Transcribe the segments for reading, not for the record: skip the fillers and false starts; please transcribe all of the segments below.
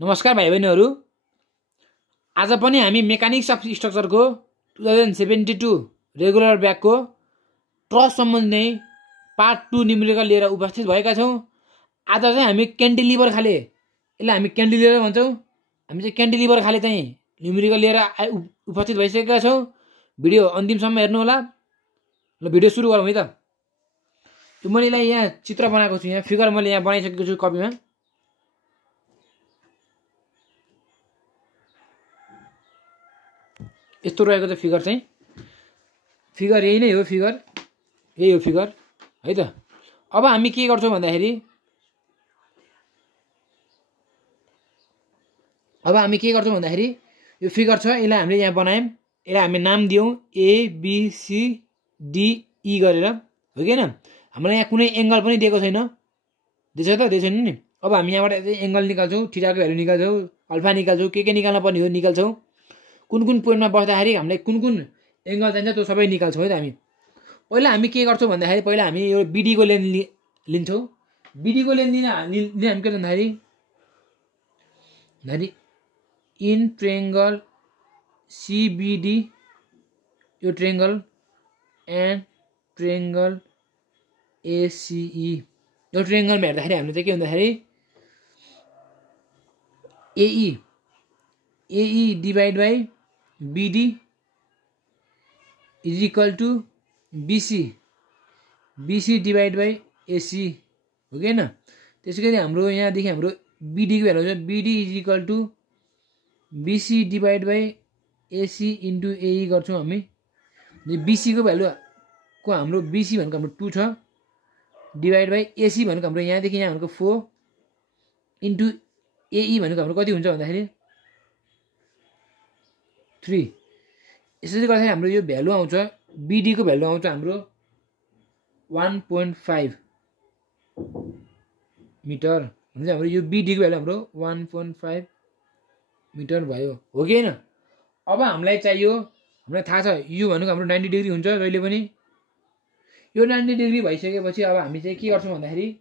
नमस्कार भाइ बहिनीहरू, आज पनि हामी मेकानिक्स अफ स्ट्रक्चरको 2072 रेगुलर ब्याकको ट्रस सम्बन्धी पार्ट 2 न्युमेरिकल लिएर उपस्थित भएका छौँ। आज चाहिँ हामी क्यान्टिलिभर खाले, यसलाई हामी क्यान्टिलिभर भन्छौँ, हामी चाहिँ क्यान्टिलिभर खाले चाहिँ न्युमेरिकल लिएर उपस्थित भइसकेका छौँ। भिडियो अन्तिमसम्म हेर्नुहोला। ल भिडियो सुरु गरौँ है त। मैले यहाँ चित्र बनाएको छु, यहाँ फिगर मैले यहाँ बनाइसकेको छु कपीमा। यस्तो रहेको छ फिगर चाहिँ। फिगर यही नै हो, यही हो फिगर है त। अब हामी के गर्छौँ भन्दाखेरि यो फिगर छ, यसलाई हामीले यहाँ बनायौँ, यसलाई हामी नाम दियौँ ABCDE गरेर, हो कि होइन। हामीलाई यहाँ कुनै एङ्गल पनि दिएको छैन, दिएको छैन नि। अब हामी यहाँबाट एङ्गल निकाल्छौँ, थीटाको भ्यालु निकाल्छौँ, अल्फा निकाल्छौँ, के निकाल्न पर्ने हो निकाल्छौँ। कुन पोइन्टमा बस्दाखेरि हामीलाई कुन एङ्गल चाहिन्छ त्यो सबै निकाल्छौँ है त। हामी पहिला हामी के गर्छौँ भन्दाखेरि पहिला हामी यो बिडीको लेन्थ लिन्छौँ। बिडीको लेन्थ लिने हामी के भन्दाखेरि इन ट्रायंगल CBD, यो ट्रायंगल एन्ड ट्रायंगल ACE, यो ट्रायंगलमा हेर्दाखेरि हामीले चाहिँ के भन्दाखेरि AE divide by BD is equal to BC divide by AC, हो कि होइन। त्यसै गरी हाम्रो यहाँदेखि हाम्रो BD को भ्यालु छ BD is equal to BC divide by AC into AE गर्छौँ हामी। BC को भ्यालु को हाम्रो BC भनेको हाम्रो 2 छ, डिभाइड बाई AC भनेको हाम्रो यहाँदेखि यहाँ भनेको 4 इन्टु AE भनेको हाम्रो कति हुन्छ भन्दाखेरि 3। यसरी गर्दाखेरि हाम्रो यो भ्यालु आउँछ, BD को भ्यालु आउँछ हाम्रो 1.5 मिटर। भने हाम्रो यो BD को भ्यालु हाम्रो 1.5 मिटर भयो, हो कि होइन। अब हामीलाई चाहियो, हामीलाई थाहा छ यो भनेको हाम्रो 90 डिग्री हुन्छ जहिले पनि। यो 90 डिग्री भइसकेपछि अब हामी चाहिँ के गर्छौँ भन्दाखेरि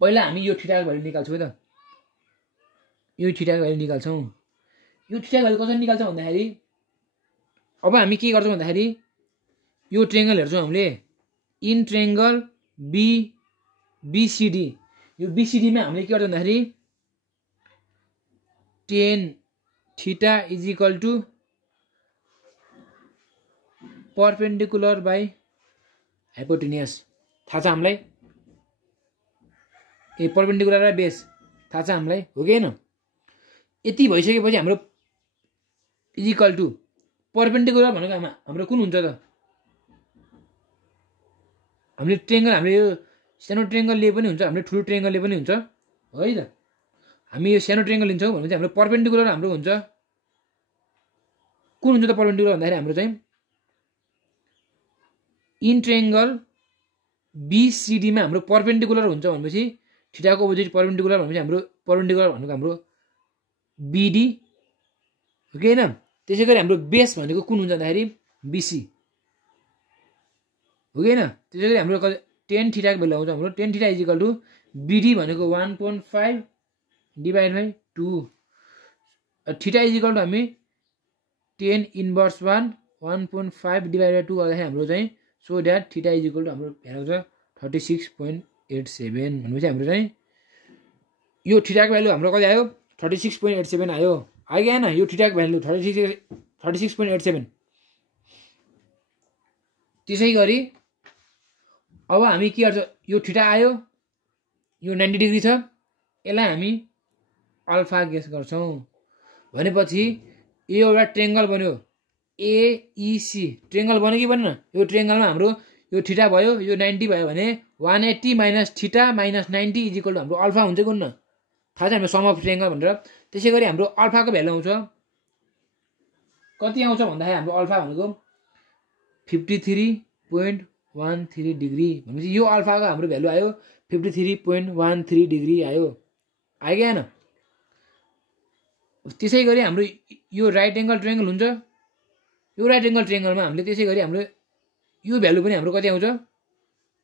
पहिला हामी यो थीटाको भ्यालु निकाल्छौँ है त। यो थीटाको भ्यालु निकाल्छौँ। यो थीटाको भ्यालु कसरी निकाल्छौँ भन्दाखेरि अब हामी के गर्छौँ भन्दाखेरि यो ट्रायंगल हेर्छौँ हामीले, इन ट्रायंगल BCD, यो BCD मा हामीले के गर्छौँ भन्दाखेरि tan theta is equal to perpendicular by hypotenuse, थाहा छ हामीलाई। परपेन्डिकुलर र बेस थाहा छ हामीलाई, हो कि होइन। यति भइसकेपछि हाम्रो इज इक्वल टू परपेन्डिकुलर भनेको हाम्रो कुन हुन्छ त, हामीले ट्रायंगल, हामीले यो सानो ट्रायंगलले पनि हुन्छ, हामीले ठुलो ट्रायंगलले पनि हुन्छ, है त। हामी यो सानो ट्रायंगल लिन्छौँ भने चाहिँ हाम्रो परपेन्डिकुलर हाम्रो हुन्छ, कुन हुन्छ त परपेन्डिकुलर भन्दाखेरि हाम्रो चाहिँ इन ट्रायंगल BCD मा हाम्रो परपेन्डिकुलर हुन्छ भनेपछि थीटाको अपोजिट परपेन्डिकुलर भनेपछि हाम्रो परपेन्डिकुलर भनेको हाम्रो BD, हो कि होइन। त्यसै गरी हाम्रो बेस भनेको कुन हुन्छ भन्दाखेरि BC, हो कि होइन। त्यसै गरी हाम्रो tan थीटाको भ्यालु आउँछ हाम्रो tan theta is equal to BD भनेको 1.5 divide by 2, theta is equal to हामी tan इन्भर्स 1.5 डिभाइड बाई 2 गर्दाखेरि हाम्रो चाहिँ so that theta is equal to हाम्रो भ्यालु छ 36.87। भनेपछि हाम्रो चाहिँ यो थीटाको भ्यालु हाम्रो कति आयो 36.87 आयो, आयो कि यो थीटाको भ्यालु 36.87। त्यसै गरी अब हामी के गर्छ, यो थीटा आयो, यो 90 डिग्री छ, यसलाई हामी अल्फा गेस गर्छौँ। भनेपछि यो एउटा ट्रायंगल बन्यो AEC, ट्रायंगल बन्यो कि बनेन। यो ट्रायंगलमा हाम्रो यो थीटा भयो, यो 90 भयो भने 180 minus theta minus 90 is equal to हाम्रो अल्फा हुन्छ कुन, थाहा छ हाम्रो सम अफ ट्रायंगल भनेर। त्यसै गरी हाम्रो अल्फाको भ्यालु आउँछ कति आउँछ भन्दाखेरि हाम्रो अल्फा भनेको 53.13 डिग्री। भनेपछि यो अल्फाको हाम्रो भ्यालु आयो 53.13 डिग्री आयो, आयो कि होइन। त्यसै गरी हाम्रो यो राइट एङ्गल ट्रायंगल हुन्छ, यो राइट एङ्गल ट्रायंगलमा हामीले त्यसै गरी हाम्रो यो भ्यालु पनि हाम्रो कति आउँछ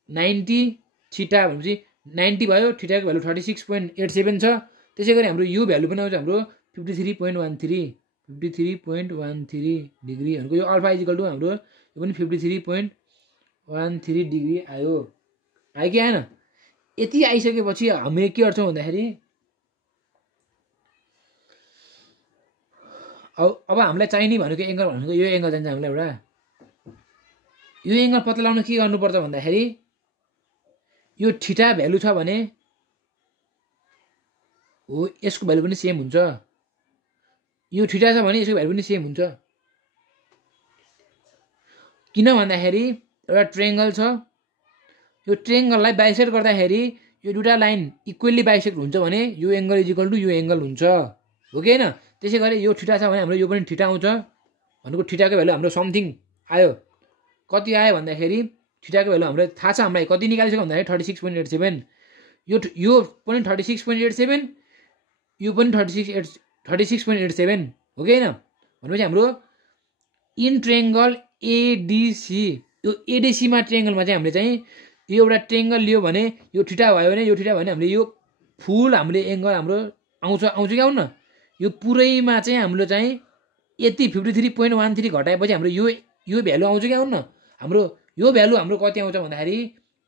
90 थीटा भनेपछि 90 भयो, थीटाको भ्यालु 36.87 छ, त्यसै गरी हाम्रो यो भ्यालु पनि आउँछ हाम्रो 53.13 डिग्री भनेको यो अल्फा इक्वल टु हाम्रो यो पनि 53.13 डिग्री आयो कि आएन। यति आइसकेपछि हामीले के गर्छौँ भन्दाखेरि अब हामीलाई चाहिने भनेको एङ्गल भनेको यो एङ्गल चाहिन्छ हामीलाई एउटा। यो एङ्गल पत्ता लगाउन के गर्नुपर्छ भन्दाखेरि यो थीटा भ्यालु छ भने हो यसको भ्यालु पनि सेम हुन्छ। यो थीटा छ भने यसको भ्यालु पनि सेम हुन्छ। किन भन्दाखेरि एउटा ट्रायंगल छ, यो ट्रायंगललाई बाइसेक्ट गर्दाखेरि यो दुईटा लाइन इक्वली बाइसेक्ट हुन्छ भने यो एङ्गल इज इक्वल टु यो एङ्गल हुन्छ, हो कि हैन। त्यसै गरी यो थीटा छ भने हाम्रो यो पनि थीटा आउँछ भनेको थीटाको भ्यालु हाम्रो समथिङ आयो। कति आयो भन्दाखेरि थीटाको भ्यालु हामीलाई थाहा छ, हामीलाई कति निकालिसक्यो भन्दाखेरि 36.87। यो पनि 36.87, यो पनि 36.87 हो कि हैन। भनेपछि हाम्रो इन ट्रायंगल एडीसी, यो एडीसी मा ट्रायंगलमा चाहिँ हामीले चाहिँ यो एउटा ट्रायंगल लियो भने यो थीटा भयो भने यो थीटा भने हामीले यो फुल हामीले एङ्गल हाम्रो आउँछ कि आउन। यो पुरैमा चाहिँ हाम्रो चाहिँ यति 53.13 घटाएपछि हाम्रो यो भ्यालु आउँछ कि आउन। हाम्रो यो भ्यालु हाम्रो कति आउँछ भन्दाखेरि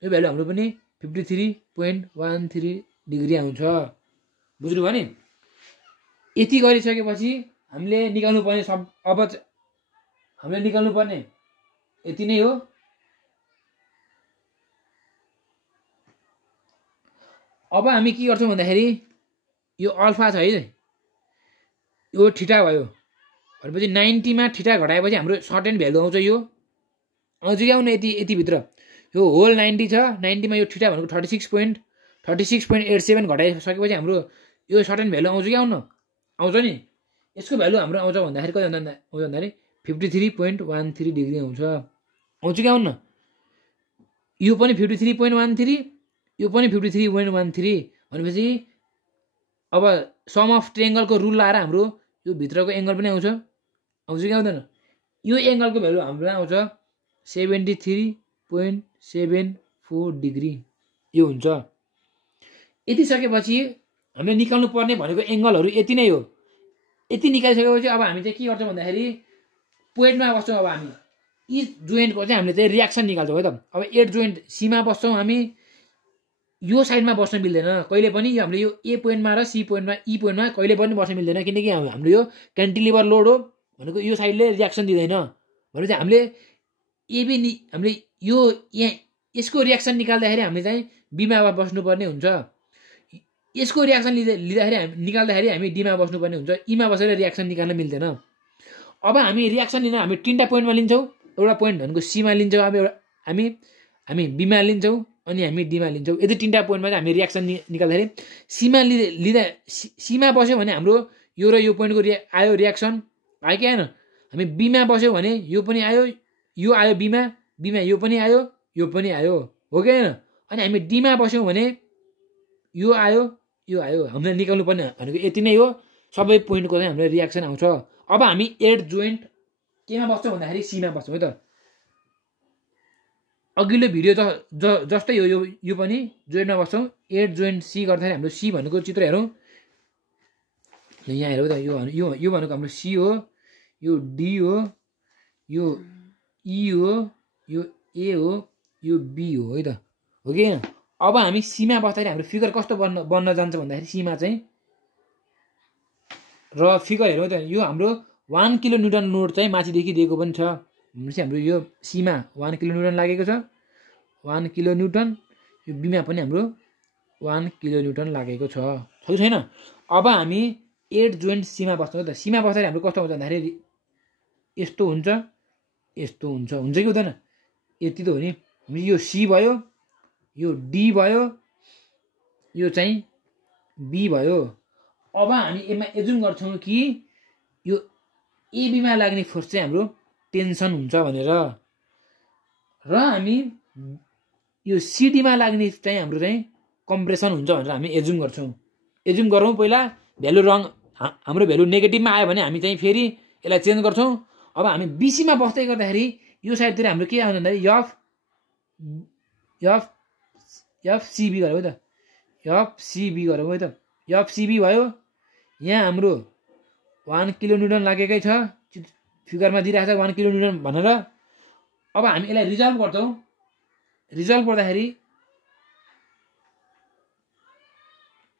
यो भ्यालु हाम्रो पनि 53.13 डिग्री आउँछ। बुझ्नु भयो नि। यति गरिसकेपछि हामीले निकाल्नु पर्ने सब अब हामीले निकाल्नु पर्ने यति नै हो। अब हामी के गर्छौँ भन्दाखेरि यो अल्फा छ है, यो थीटा भयो भनेपछि 90 मा थीटा घटाएपछि हाम्रो सर्टेन भ्यालु आउँछ। यो आउँछ कि आउन यति भित्र यो होल 90 छ, 90 मा यो थीटा भनेको 36.87 घटाइसकेपछि हाम्रो यो सर्टेन भ्यालु आउँछ कि आउन। आउँछ नि। यसको भ्यालु हाम्रो आउँछ भन्दाखेरि कति आउँछ भन्दाखेरि 53.13 डिग्री आउँछ कि आउन। यो पनि 53.13, यो पनि 53.13 भनेपछि अब सम अफ ट्रायंगलको रुल लाएर हाम्रो यो भित्रको एङ्गल पनि आउँछ कि आउँदैन। यो एङ्गलको भ्यालु हाम्रो आउँछ 73.74 डिग्री यो हुन्छ। यति सकेपछि हामीले निकाल्नु पर्ने भनेको एङ्गलहरू यति नै हो। यति निकालिसकेपछि अब हामी चाहिँ के गर्छौँ भन्दाखेरि पोइन्टमा बस्छौँ। अब हामी यी जोइन्टको चाहिँ हामीले चाहिँ रियाक्सन निकाल्छौँ है त। अब एट जोइन्ट सीमा बस्छौँ हामी, यो साइडमा बस्न मिल्दैन कहिले पनि। यो हाम्रो यो ए पोइन्टमा र सी पोइन्टमा ई पोइन्टमा कहिले पनि बस्न मिल्दैन, किनकि हाम्रो यो क्यान्टिलिभर लोड हो भनेको यो साइडले रियाक्सन दिँदैन। भनेपछि हामीले हामीले यो यसको रियाक्सन निकाल्दाखेरि हामीले चाहिँ बीमा बस्नुपर्ने हुन्छ। यसको रियाक्सन निकाल्दाखेरि हामी डीमा बस्नुपर्ने हुन्छ। ईमा बसेर रियाक्सन निकाल्न मिल्दैन। अब हामी रियाक्सन लिन हामी तीनटा पोइन्टमा लिन्छौँ। एउटा पोइन्ट भनेको सीमा लिन्छौँ, अब एउटा हामी बीमा लिन्छौँ अनि हामी डीमा लिन्छौँ। यदि तीनटा पोइन्टमा चाहिँ हामी रियाक्सन निकाल्दाखेरि सीमा बस्यो भने हाम्रो यो र यो पोइन्टको आयो रियाक्सन आयो कि आएन। हामी बीमा बस्यो भने यो पनि आयो, यो आयो बीमा यो पनि आयो, यो पनि आयो, हो कि हैन। अनि हामी डीमा बस्यौँ भने यो आयो, यो आयो। हामीले निकाल्नु पर्ने भनेको यति नै हो। सबै पोइन्टको चाहिँ हाम्रो रियाक्सन आउँछ। अब हामी एट जोइन्ट केमा बस्छौँ भन्दाखेरि सीमा बस्छौँ है त। अघिल्लो भिडियो जस्तै हो यो पनि जोइन्टमा बस्छौँ। एट जोइन्ट सी गर्दाखेरि हाम्रो सी भनेको चित्र हेरौँ, यहाँ हेरौँ त। यो भनेको हाम्रो सी हो, यो डी हो, यो ई हो, यो ए हो, यो बी हो है त, हो कि हैन। अब हामी सीमा बस्दाखेरि हाम्रो फिगर कस्तो बन्न जान्छ भन्दाखेरि सीमा चाहिँ र फिगर हेरौँ त। यो हाम्रो 1 किलो न्युटन लोड चाहिँ माथिदेखि दिएको पनि छ भनेपछि हाम्रो यो सीमा 1 किलो न्युटन लागेको छ, 1 किलो न्युटन। यो बीमा पनि हाम्रो 1 किलो न्युटन लागेको छ कि छैन। अब हामी एट जोइन्ट सीमा बस्छौँ त। सीमा बस्दाखेरि हाम्रो कस्तो हुन्छ भन्दाखेरि यस्तो हुन्छ, यस्तो हुन्छ कि हुँदैन। यति त हो नि। यो सी भयो, यो डी भयो, यो चाहिँ बी भयो। अब हामी यसमा एजुम गर्छौँ कि यो एबीमा लाग्ने फोर्स चाहिँ हाम्रो टेन्सन हुन्छ भनेर, र हामी यो सिडीमा लाग्ने चाहिँ हाम्रो चाहिँ कम्प्रेसन हुन्छ भनेर हामी एजुम गर्छौँ। एजुम गरौँ पहिला। भ्यालु हाम्रो भ्यालु नेगेटिभमा आयो भने हामी चाहिँ फेरि यसलाई चेन्ज गर्छौँ। अब हामी बीसीमा बस्दै गर्दाखेरि यो साइडतिर हाम्रो के आउँछ भन्दाखेरि एफ सिबी गरौँ है त। एफ सिबी गरौँ है त। एफसिबी भयो। यहाँ हाम्रो 1 किलोन्युटन लागेकै छ, फिगरमा दिइरहेको छ 1 किलोन्युटन भनेर। अब हामी यसलाई रिजल्भ गर्छौँ। रिजल्भ गर्दाखेरि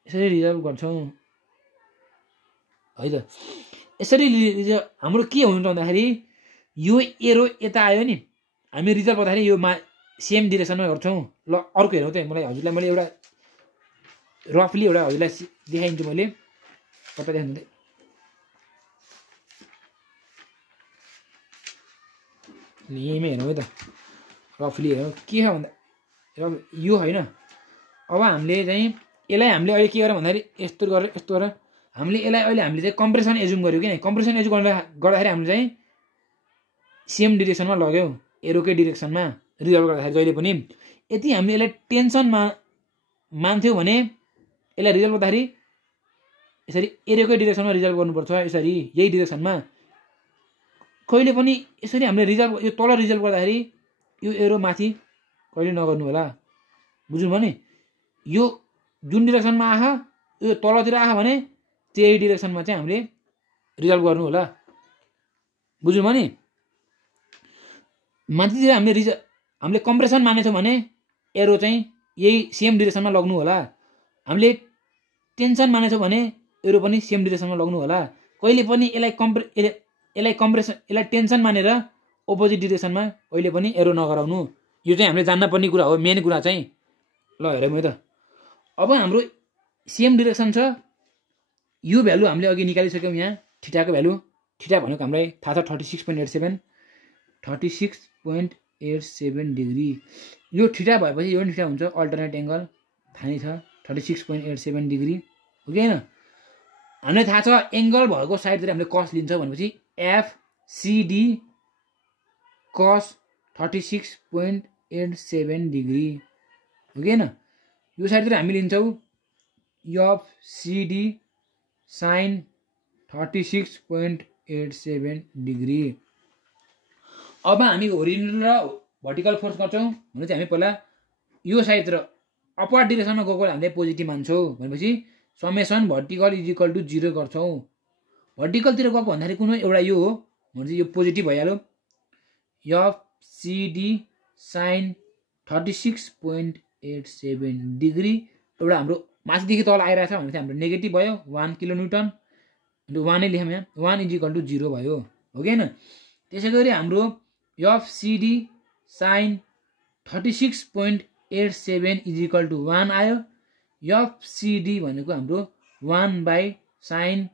यसरी रिजल्भ गर्छौँ है त। यसरी हाम्रो के हुन्छ भन्दाखेरि यो एरो यता आयो नि, हामी रिजल्भ गर्दाखेरि यो सेम डिरेक्सनमा गर्छौँ। ल अर्को हेरौँ त, हजुरलाई मैले एउटा रफली एउटा हजुरलाई देखाइदिन्छु। मैले कता देखाइदिन्छु यहीँमै हेरौँ है त, रफली हेरौँ के छ भन्दा यो होइन। अब हामीले चाहिँ यसलाई हामीले अहिले के गर्यौँ भन्दाखेरि यस्तो गरेर हामीले यसलाई अहिले हामीले चाहिँ कम्प्रेसन एजुम गऱ्यौँ कि कम्प्रेसन एजुम गर्दाखेरि हामीले चाहिँ सेम डिरेक्सनमा लग्यौँ, एरोकै डिरेक्सनमा रिजल्भ गर्दाखेरि जहिले पनि। यदि हामीले यसलाई टेन्सनमा मान्थ्यौँ भने यसलाई रिजल्भ गर्दाखेरि यसरी एरोकै डिरेक्सनमा रिजल्भ गर्नुपर्छ, यसरी यही डिरेक्सनमा। कहिले पनि यसरी हामीले रिजल्भ यो तल रिजल्भ गर्दाखेरि यो एरो माथि कहिले नगर्नु होला, बुझ्नु भयो नि। यो जुन डिरेक्सनमा आछ यो तलतिर आछ भने त्यही डिरेक्सनमा चाहिँ हामीले रिजल्भ गर्नु होला, बुझ्नु भयो नि। माथितिर हामीले कम्प्रेसन मानेछौँ भने एरो चाहिँ यही सेम डिरेक्सनमा लग्नु होला। हामीले टेन्सन मानेछौँ भने एरो पनि सेम डिरेक्सनमा लग्नु होला। कहिले पनि यसलाई टेन्सन मानेर अपोजिट डिरेक्सनमा कहिले पनि एरो नगराउनु। यो चाहिँ हामीले जान्न पर्ने कुरा हो, मेन कुरा चाहिँ। ल हेरौँ है त। अब हाम्रो सेम डिरेक्सन छ, यो भ्यालु हामीले अघि निकालिसक्यौँ। यहाँ थीटाको भ्यालु, थीटा भनेको हामीलाई थाहा छ 36.87 डिग्री। यो थीटा भएपछि यो थीटा हुन्छ, अल्टरनेट एङ्गल थाहा नै छ 36.87 डिग्री हो कि होइन। हामीलाई थाहा छ एङ्गल भएको साइडतिर हामीले कस लिन्छ भनेपछि एफसिडी कस 36.87 डिग्री हो कि होइन। यो साइडतिर हामी लिन्छौँ एफसिडी साइन 36.87 डिग्री। अब हामी होरिजोन्टल र भर्टिकल फोर्स गर्छौँ भने चाहिँ हामी पहिला यो साइडतिर अपवर्ड डिरेक्सनमा गएको हामीले पोजिटिभ मान्छौँ भनेपछि summation vertical is equal to 0 गर्छौँ। भर्टिकलतिर गएको भन्दाखेरि कुनै एउटा यो हो भने चाहिँ यो पोजिटिभ भइहाल्यो। एफसिडी साइन 36.87 डिग्री एउटा हाम्रो माथिदेखि तल आइरहेछ भने चाहिँ हाम्रो नेगेटिभ भयो 1 किलोन्युटन। 1 नै लेख्यौँ यहाँ, 1 इज इक्वल टु 0 भयो हो कि होइन। त्यसै गरी हाम्रो एफसिडी साइन 36.87 इज इक्वल टु 1 आयो। एफसिडी भनेको हाम्रो 1/sin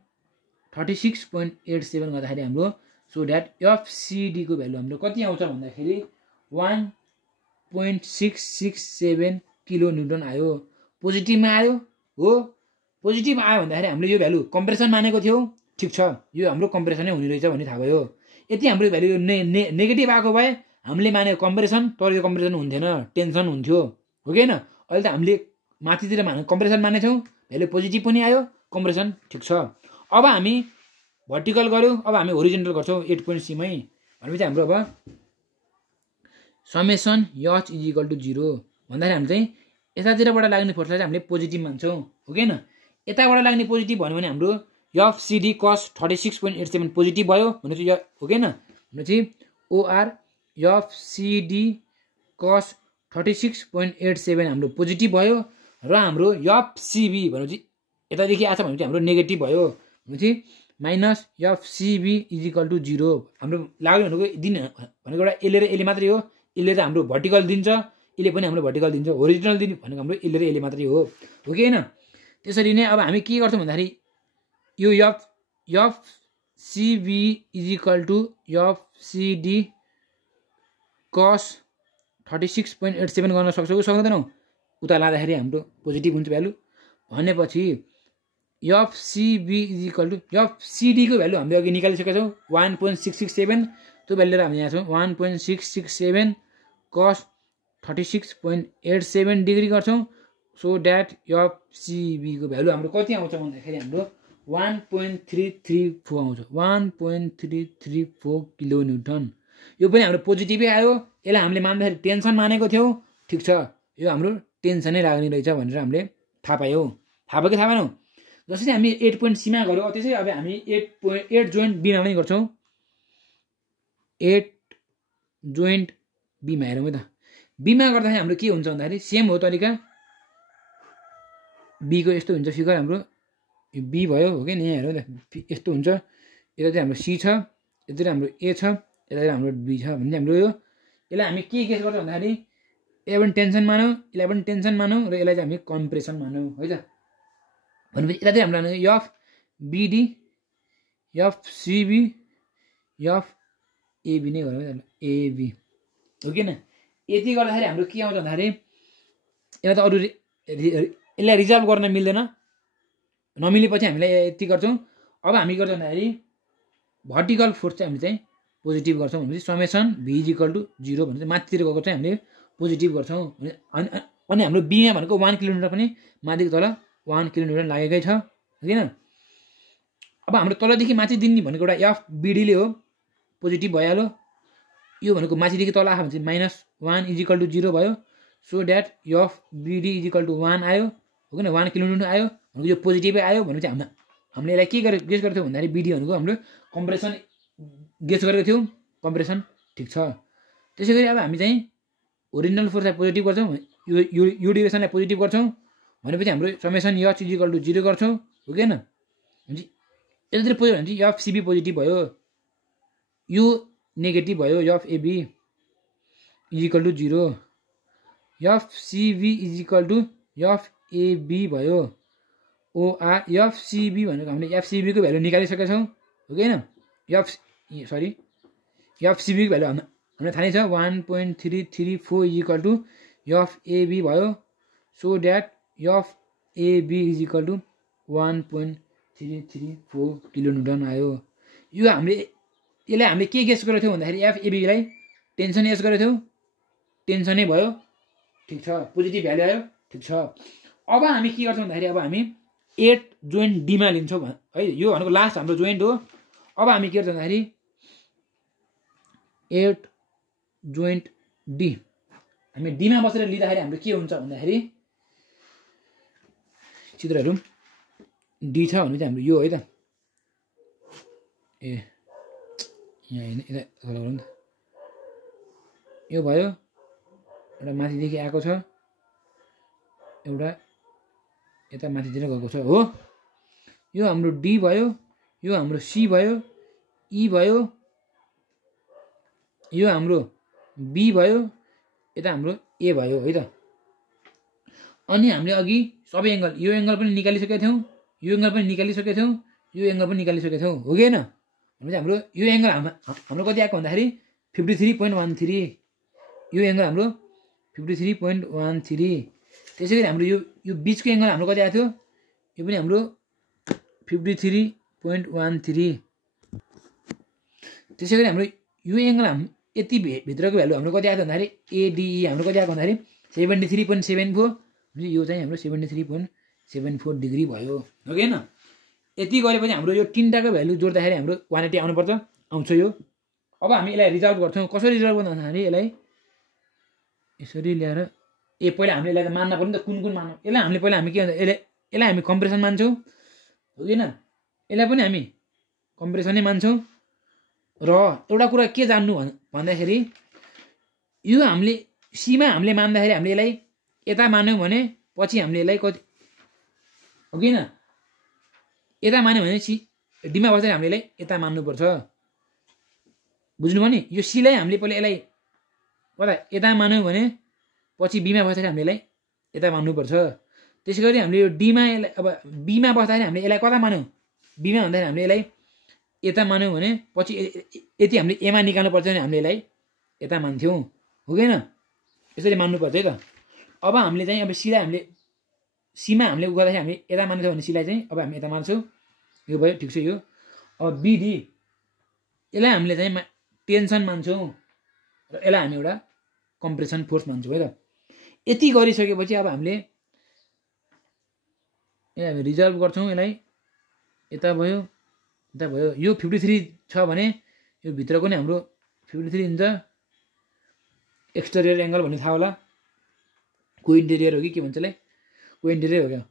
36.87 गर्दाखेरि हाम्रो सो द्याट एफसिडीको भ्यालु हाम्रो कति आउँछ भन्दाखेरि 1.667 किलोन्युटन आयो। पोजिटिभमा आयो हो, पोजिटिभ आयो भन्दाखेरि हामीले यो भ्यालु कम्प्रेसन मानेको थियौँ, ठिक छ, यो हाम्रो कम्प्रेसनै हुने रहेछ भन्ने थाहा भयो। यति हाम्रो भ्यालु नेगेटिभ आएको भए हामीले मानेको कम्प्रेसन, तर यो कम्प्रेसन हुन्थेन, टेन्सन हुन्थ्यो हो कि होइन। अहिले त हामीले माथितिर कम्प्रेसन मानेछौँ, भ्यालु पोजिटिभ पनि आयो, कम्प्रेसन ठिक छ। अब हामी भर्टिकल गऱ्यौँ, अब हामी होरिजोन्टल गर्छौँ 8.C मै भनेपछि हाम्रो अब summation H is equal to 0 भन्दाखेरि हामी चाहिँ यतातिरबाट लाग्ने फोर्सलाई चाहिँ हामीले पोजिटिभ मान्छौँ हो कि होइन। यताबाट लाग्ने पोजिटिभ भन्यो भने हाम्रो एफसिडी कस 36.87 पोजिटिभ भयो भनेपछि हो कि होइन। भनेपछि ओआर एफसिडी कस 36.87 हाम्रो पोजिटिभ भयो र हाम्रो एफसिबी भनेपछि यतादेखि आछ भनेपछि हाम्रो नेगेटिभ भयो भनेपछि माइनस एफसिबी इज इक्वल टु 0 हाम्रो लाग्यो भनेको दिन भनेको एउटा यसले र यसले मात्रै हो। यसले त हाम्रो भर्टिकल दिन्छ, यसले पनि हाम्रो भर्टिकल दिन्छ, होरिजोन्टल दिने भनेको हाम्रो यसले र यसले मात्रै हो कि होइन। त्यसरी नै अब हामी के गर्छौँ भन्दाखेरि यो एफसिबी इज इक्वल टु एफसिडी कस 36.87 गर्न सक्छौँ कि सक्दैनौँ। उता लाँदाखेरि हाम्रो पोजिटिभ हुन्छ भ्यालु भनेपछि एफसिबी इज इक्वल टु एफसिडीको भ्यालु हामीले अघि निकालिसकेका छौँ 1.667। त्यो भ्यालु लिएर हामी यहाँ छौँ 1.667 कस 36.87 डिग्री गर्छौँ। सो द्याट एफसिबीको भ्यालु हाम्रो कति आउँछ भन्दाखेरि हाम्रो 1.334 आउँछ, 1.334 किलोन्युटन। यो पनि हाम्रो पोजिटिभै आयो। यसलाई हामीले मान्दाखेरि टेन्सन मानेको थियौँ, ठिक छ, यो हाम्रो टेन्सनै लाग्ने रहेछ भनेर हामीले थाहा पायौँ। थाहा भयो कि थाहा भएनौँ। जसरी हामी 8 पोइन्ट सीमा गर्यौं त्यसै अब हामी 8 जोइन्ट बीमा पनि गर्छौं 8 जोइन्ट बीमा हेरौँ है त बीमा गर्दाखेरि हाम्रो के हुन्छ भन्दाखेरि सेम हो तरिका बी को यस्तो हुन्छ फिगर हाम्रो यो बी भयो हो के नि यहाँ हेरौँ त यस्तो हुन्छ यता चाहिँ हाम्रो सी छ यता हाम्रो ए छ यता हाम्रो बी छ भने हाम्रो यो यसलाई हामी के गेस गर्छौं भन्दाखेरि यसलाई पनि टेन्सन मानौं यसलाई पनि टेन्सन मानौं र यसलाई चाहिँ हामी कम्प्रेसन मानौं है त भनेपछि यता चाहिँ हाम्रो F BD F CB F AB नै गरौँ है त एबी हो कि न यति गर्दाखेरि हाम्रो के आउँछ भन्दाखेरि यसलाई त अरु यसलाई रिजल्भ गर्न मिल्दैन नमिलेपछि हामीले यति गर्छौं अब हामी गर्छौं भन्दाखेरि भर्टिकल फोर्स चाहिँ हामीले चाहिँ पोजिटिभ गर्छौं भनेपछि समेसन v = 0 भनेपछि माथितिर गएको चाहिँ हामीले पोजिटिभ गर्छौं अनि हाम्रो बीमा भनेको 1 किलोमिटर पनि माथिको तल 1 किलोमिटर लागेकै छ हैन अब हाम्रो तलदेखि माथि दिने भनेको एउटा एफ बीडी ले हो पोजिटिभ भइहाल्यो यो भनेको माथिदेखि तल आयो भने -1 = 0 भयो सो दैट एफ बीडी = 1 आयो हो किन 1 किलोमिटर आयो भनेको यो पोजिटिभै आयो भनेपछि हामीले यसलाई के गेस गर्थ्यौ भन्दाखेरि बीडी भनेको हाम्रो कम्प्रेसन गेस गरेको थियौ कम्प्रेसन ठीक छ त्यसैगरी अब हामी चाहिँ ओरिजिनल फोर्सलाई पोजिटिभ गर्छौं यो ड्युरेसनलाई पोजिटिभ गर्छौं भनेपछि हाम्रो समेसन h = 0 गर्छौं हो कि हैन भनेपछि यसरी पोजिटिभ भने चाहिँ एफ सीबी पोजिटिभ भयो यो नेगेटिभ भयो F AB = 0 F CB = F AB भयो ओआर एफ सीबी भनेको हामीले एफ सीबी को भ्यालु निकालिसकेका छौं हो कि हैन एफ सीबी को भ्यालु हामीलाई थाहा नै छ 1.334 = एफ एबी भयो so that F AB = 1.334 kilonewton आयो यो यसलाई हामीले के गेस गरेको थियौ भन्दाखेरि एफ एबी लाई टेन्सन गेस गरेको थियौ टेन्सनै भयो ठीक छ पोजिटिभ भ्यालु आयो ठीक छ अब हामी के गर्छौं भन्दाखेरि अब हामी 8 जोइन्ट डी मा लिन्छौं है यो भनेको लास्ट हाम्रो जोइन्ट हो अब हामी के गर्छौं भन्दाखेरि 8 जोइन्ट डी हामी डी मा बसेर लिँदाखेरि हाम्रो के हुन्छ भन्दाखेरि चित्रहरु डी छ भने चाहिँ हाम्रो यो है त ए यहाँ हैन यता गरौँ न यो भयो एउटा माथिदेखि आएको छ एउटा यता माथितिर गएको छ हो यो हाम्रो डी भयो यो हाम्रो सी भयो ई भयो यो हाम्रो बी भयो यता हाम्रो ए भयो है त अनि हामीले अघि सबै एंगल यो एंगल पनि निकालिसकेका थियौ यो एंगल पनि निकालिसकेका थियौ यो एंगल पनि निकालिसकेका थियौ हो कि हैन भनेपछि हाम्रो यो एंगल हाम्रो कति आएको भन्दाखेरि 53.13 यो एंगल हाम्रो 53.13 त्यसैगरी हाम्रो यो बीचको एंगल हाम्रो कति आएको थियो यो पनि हाम्रो 53.13 त्यसैगरी हाम्रो यो एंगल यति भित्रको भ्यालु हाम्रो कति आएको भन्दाखेरि एडीई हाम्रो कति आएको भन्दाखेरि 73.74 यो चाहिँ हाम्रो 73.74 डिग्री भयो हो कि हैन यति गरेपछि हाम्रो यो तीनटाको भ्यालु जोड्दाखेरि हाम्रो 180 आउनु पर्छ आउँछ यो अब हामी यसलाई रिजल्भ गर्छौं कसरी रिजल्भ गर्नु भन्दाखेरि यसलाई यसरी ल्याएर पहिला हामीले यसलाई मान्न पर्यो नि त कुन मान्नु यसलाई हामीले पहिला हामी के भन्छ यसलाई हामी कम्प्रेसन मान्छौं हो किन यसलाई पनि हामी कम्प्रेसनै मान्छौं र एउटा कुरा के जान्नु भन्दाखेरि यो हामीले सीमा हामीले मान्दाखेरि हामीले यसलाई यता मान्यौं भने पछि हामीले यसलाई कति हो किन यता मान्यौं भने डीमा बसेर हामीले यसलाई यता मान्नु पर्छ बुझ्नु भयो नि यो सी लाई हामीले पहिला यसलाई कता यता मान्यौं भने पछि बीमा बसेर हामीले यसलाई यता मान्नु पर्छ त्यसैगरी हामीले यो डीमा अब बीमा बस्दाखेरि हामीले यसलाई कता मान्यौं बीमा भन्दाखेरि हामीले यसलाई यता मान्यौं भने पछि यति हामीले एमा निकाल्नु पर्छ भने हामीले यसलाई यता मान्थ्यौं हो कि हैन यसरी मान्नु पर्छ है त अब हामीले चाहिँ अब सीलाई हामीले सीमा हामीले गर्दाखेरि हामी यता मान्छौं भने सीलाई चाहिँ अब हामी यता मान्छौं यो भयो ठीक छ यो अब बीडी यसलाई हामीले चाहिँ टेन्सन मान्छौं र यसलाई हामी एउटा कम्प्रेसन फोर्स मान्छौं है त यति गरिसकेपछि अब हामीले यसलाई हामी रिजल्भ गर्छौं यसलाई यता भयो यो 53 छ भने यो भित्रको नि हाम्रो 53 हुन्छ एक्सटेरियर एंगल भन्ने थाहा होला को इन्टेरियर हो कि के भन्छ यसलाई को इन्टेरियर हो क्या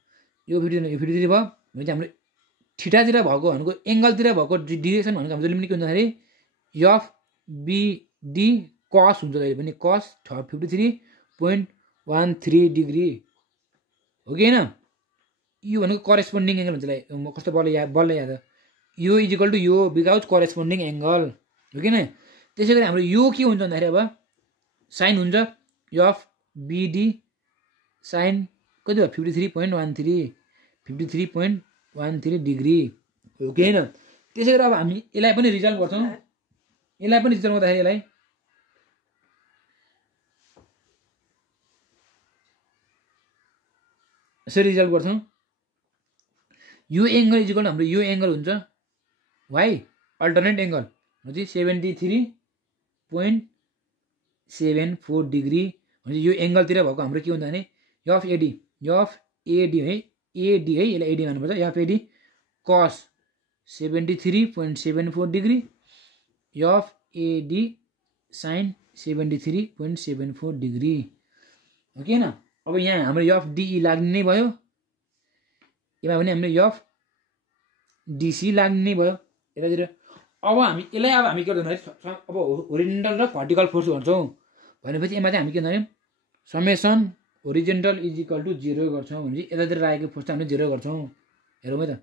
यो 53 भयो भनेपछि हाम्रो थीटातिर भएको भनेको एंगलतिर भएको डिरेक्सन भनेको हाम्रो लिमिट के हुन्छ भन्दाखेरि एफ बीडी कस हुन्छ जहिले पनि कस 53.13 डिग्री हो कि हैन यो भनेको करेस्पोन्डिङ एंगल हुन्छ म कस्तो बल्ल याद यो इज इक्वल टु यो विदाउट करेस्पोन्डिङ एंगल हो कि हैन त्यसैगरी हाम्रो यो के हुन्छ भन्दाखेरि अब साइन हुन्छ एफ बीडी साइन कति हो 53.13 डिग्री हो कि हैन त्यसैगरी अब हामी यसलाई पनि रिजल्भ गर्छौं यसलाई पनि रिजल्भ गर्दाखेरि यसलाई यसरी रिजल्भ गर्छौं यो एंगल इज इक्वल हाम्रो यो एंगल हुन्छ वाइ अल्टरनेट एंगल भनेपछि 73.74 डिग्री भनेपछि यो एंगलतिर भएको हाम्रो के हुन्छ भने एफ एडी है एडी है यसलाई एडी मान्नुपर्छ F AD cos 73.74 degree F AD sin 73.74 degree हो कि हैन अब यहाँ हाम्रो एफ डीई लाग्ने नै भयो यसमा पनि हाम्रो एफ डीसी लाग्ने नै भयो यतातिर अब हामी यसलाई अब हामी के गर्छौं अब होरिजेन्टल र भर्टिकल फोर्स भन्छौं भनेपछि यसमा चाहिँ हामी के गर्छौं summation horizontal is equal to 0 गर्छौं भनेपछि यतातिर राखेको फोर्स चाहिँ हामीले 0 गर्छौं हेरौँ है त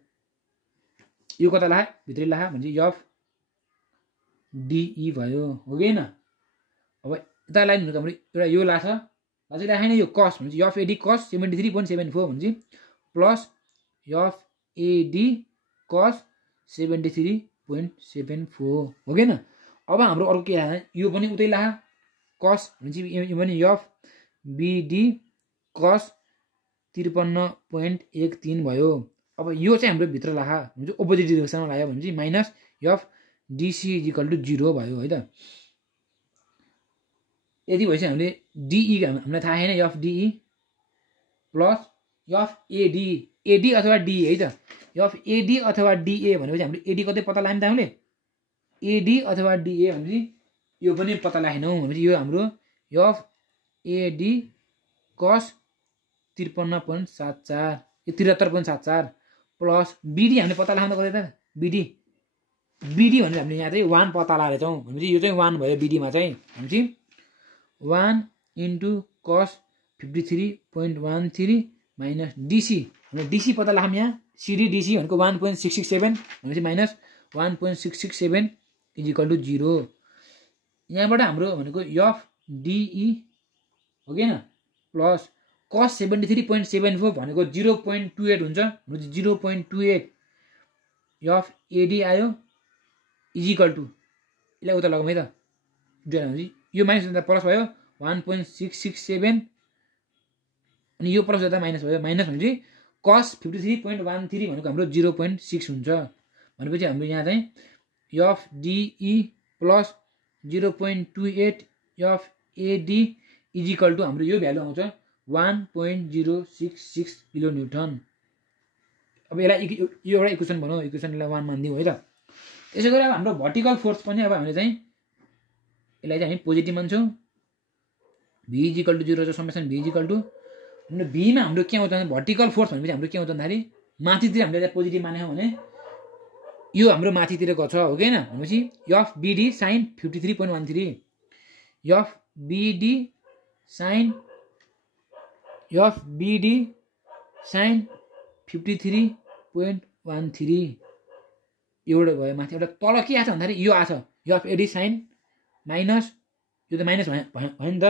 यो कता ला भित्री ला भनेपछि एफ डीई भयो हो कि हैन अब यता लाइन हुन्छ हाम्रो एउटा यो लाछ अझै राखेन यो cos भनेपछि एफ एडी cos 73.74 भनेपछि प्लस एफ एडी cos 73.74 हो कि हैन अब हाम्रो अर्को के आयो यो पनि उतै ला cos भनेपछि यो पनि एफ बीडी cos 53.13 भयो अब यो चाहिँ हाम्रो भित्र ला हुन्छ अपोजिट डिरेक्सनमा लाग्यो भनेपछि minus F DC is equal to 0 भयो है त यदि भएपछि हामीले डीई हामीलाई थाहा छैन F DE plus F AD AD अथवा डीई है त एफ एडी अथवा डीए भनेपछि हामीले एडी कतै पत्ता लाग्यो नि त हामीले एडी अथवा डीए भनेपछि यो पनि पत्ता लागेनौं भनेपछि यो हाम्रो F AD cos 53.74 73.74 plus BD हामीले पत्ता लाग्न कतै त बीडी भनेपछि हामीले यहाँ चाहिँ 1 पत्ता लागेको छौं भनेपछि यो चाहिँ 1 भयो बीडी मा चाहिँ भनेपछि 1 into cos 53.13 minus DC हाम्रो DC पत्ता लाग्यौं यहाँ CD DC भनेको 1.667 भनेपछि माइनस 1.667 इज इक्वल टु 0 यहाँबाट हाम्रो भनेको एफ डीई हो कि हैन प्लस cos 73.74 भनेको 0.28 हुन्छ भनेपछि 0.28 एफ एडी आयो इज इक्वल टु यसलाई उता लगाउँ है त भनेपछि यो माइनस गर्दा प्लस भयो 1.667 अनि यो प्लस गर्दा माइनस भयो माइनस भनेपछि cos 53.13 भनेको हाम्रो 0.6 हुन्छ भनेपछि हाम्रो यहाँ चाहिँ F DE plus 0.28 F AD is equal to हाम्रो यो भ्यालु आउँछ 1.066 किलो न्यूटन अब यसलाई यो एउटा इक्वेसन भनौँ इक्वेसनलाई 1 मानिदिउँ है त त्यसैगरी अब हाम्रो भर्टिकल फोर्स पनि अब हामीले चाहिँ यसलाई चाहिँ हामी पोजिटिभ मान्छौँ v इज इक्वल टु 0 छ summation v is equal to हाम्रो v मा हाम्रो के आउँछ भने भर्टिकल फोर्स भनेपछि हाम्रो के आउँछ भन्दाखेरि माथितिर हामीले पोजिटिभ मानेछौँ भने यो हाम्रो माथितिरको छ हो कि हैन भनेपछि F BD sin 53.13 F BD sin 53.13 एउटा भयो माथि एउटा तल के आछ भन्दाखेरि यो आछ एफ एडी sin माइनस यो त माइनस भयो नि त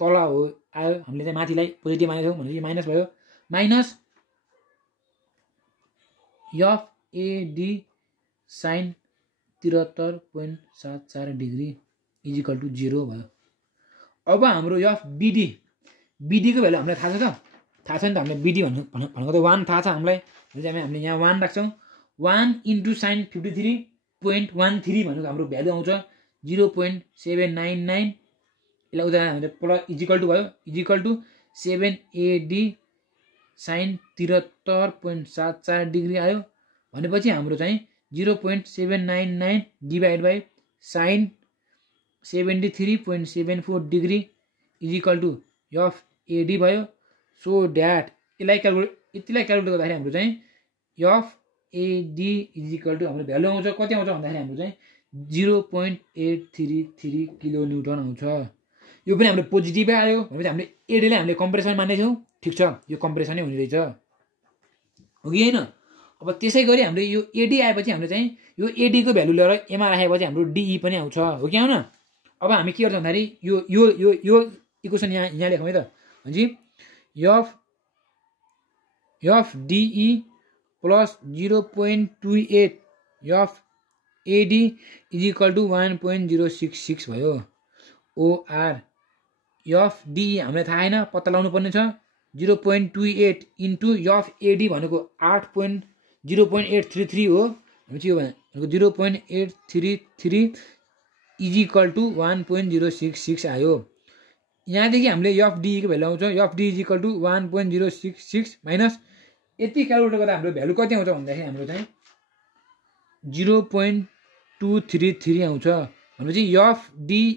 तल हो आयो हामीले चाहिँ माथिलाई पोजिटिभ मानेछौँ भनेपछि माइनस भयो minus F AD sin 73.74 degree is equal to 0 भयो अब हाम्रो एफ बीडी को भ्यालु हामीलाई थाहा छ नि त हामीले बीडी भनेको त 1 थाहा छ हामीलाई भनेपछि हामीले यहाँ 1 राख्छौँ 1 into sin 53.13 भनेको हाम्रो भ्यालु आउँछ 0.799 यसलाई उता हामीले प्लस इज इक्वल टु भयो is equal to 7AD sin 73.74 degree आयो भनेपछि हाम्रो चाहिँ 0.799 divide by sin 73.74 degree is equal to F AD भयो सो ड्याट यसलाई क्यालकुलेट गर्दाखेरि हाम्रो चाहिँ एफ एडी इजिकल टु हाम्रो भ्यालु आउँछ कति आउँछ भन्दाखेरि हाम्रो चाहिँ 0.833 किलो न्युटन आउँछ। यो पनि हाम्रो पोजिटिभै आयो भनेपछि हामीले एडीलाई हामीले कम्प्रेसन मान्ने थियौँ। ठिक छ, यो कम्प्रेसनै हुने रहेछ हो कि होइन। अब त्यसै गरी हाम्रो यो एडी आएपछि हाम्रो चाहिँ यो एडीको भ्यालु लिएर एमा राखेपछि हाम्रो डिई पनि आउँछ हो कि आउन। अब हामी के गर्छौँ भन्दाखेरि यो यो यो यो इक्वेसन यहाँ लेखौँ है त भनेपछि F DE plus 0.28 F AD is equal to 1.066 भयो। ओआर एफ डिई हामीलाई थाहा छैन, पत्ता लगाउनु पर्ने छ। 0.28 इन्टु एफ एडी भनेको 0.833 हो भनेपछि यो भनेको 0.833 इजिकल टु 1.066 आयो। यहाँदेखि हामीले एफ डिईको भ्यालु आउँछ F D is equal to 1.066 minus यति क्यालकुलेट गर्दा हाम्रो भ्यालु कति आउँछ भन्दाखेरि हाम्रो चाहिँ 0.233 आउँछ भनेपछि एफ डिई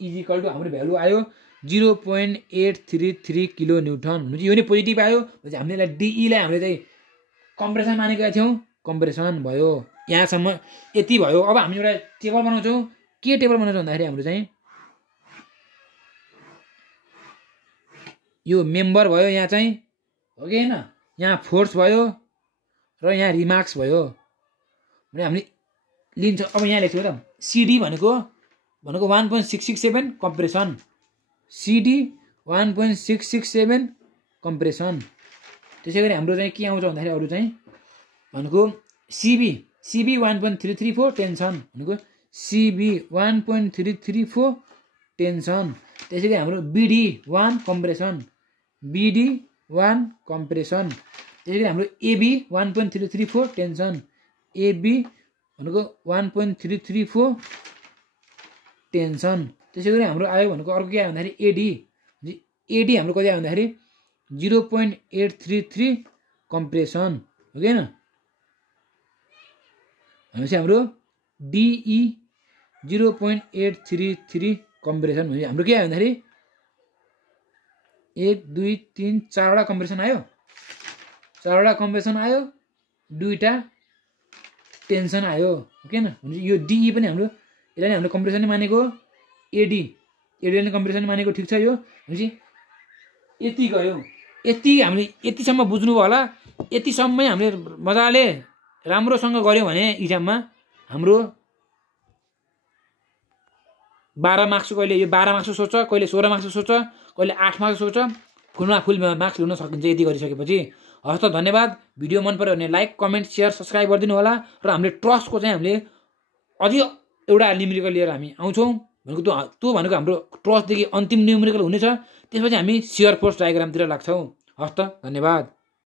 इजिकल टु हाम्रो भ्यालु आयो 0.833 किलो न्युटन भनेपछि यो नै पोजिटिभ आयो। भनेपछि हामीले डिईलाई हामीले चाहिँ कम्प्रेसन मानेका थियौँ, कम्प्रेसन भयो। यहाँसम्म यति भयो। अब हामी एउटा टेबल बनाउँछौँ। के टेबल बनाउँछौँ भन्दाखेरि हाम्रो चाहिँ यो मेम्बर भयो यहाँ चाहिँ हो कि होइन, यहाँ फोर्स भयो र यहाँ रिमार्क्स भयो भने हामीले लिन्छौँ। अब यहाँ लेख्छौँ त सिडी भनेको 1.667 कम्प्रेसन, सिडी 1.667 कम्प्रेसन। त्यसै गरी हाम्रो चाहिँ के आउँछ भन्दाखेरि अरू चाहिँ भनेको सिबी 1.334 टेन्सन भनेको सिबी 1.334 टेन्सन। त्यसै गरी हाम्रो बिडी 1 कम्प्रेसन, बिडी 1 कम्प्रेसन। त्यसै गरी हाम्रो एबी 1.334 टेन्सन, एबी भनेको 1.334 टेन्सन। त्यसै गरी हाम्रो आयो भनेको अर्को के आयो भन्दाखेरि एडी, एडी हाम्रो कति आयो भन्दाखेरि 0.833 कम्प्रेसन हो कि होइन। भनेपछि हाम्रो डिई 0.833 कम्प्रेसन भनेपछि हाम्रो के आयो भन्दाखेरि 1 2 3 4वटा कम्प्रेसन आयो, 4वटा कम्प्रेसन आयो, 2टा टेन्सन आयो हो कि होइन। भनेपछि यो डिई पनि हाम्रो यसलाई नै हामीले कम्प्रेसन नै मानेको, एडीले नै कम्प्रेसन मानेको। ठिक छ, यो भनेपछि यति गयो। यति हामीले यतिसम्म बुझ्नुभयो होला। यतिसम्मै हामीले मजाले राम्रोसँग गऱ्यौँ भने इक्जाममा हाम्रो 12 मार्क्स, कहिले यो 12 मार्क्स सोच्छ, कहिले 16 मार्क्स सोच्छ, कहिले 8 मार्क्स सोच्छ, फुलमा फुल मार्क्स ल्याउन सकिन्छ यति गरिसकेपछि। हस् त, धन्यवाद। भिडियो मन पर्यो भने लाइक कमेन्ट सेयर सब्सक्राइब गरिदिनु होला। र हामीले ट्रस्टको चाहिँ हामीले अझै एउटा न्युमेरिकल लिएर हामी आउँछौँ भनेको त्यो भनेको हाम्रो ट्रस्टदेखि अन्तिम न्युमेरिकल हुनेछ। त्यसपछि हामी सियर फोर्स डायग्रामतिर लाग्छौँ। हस् त, धन्यवाद।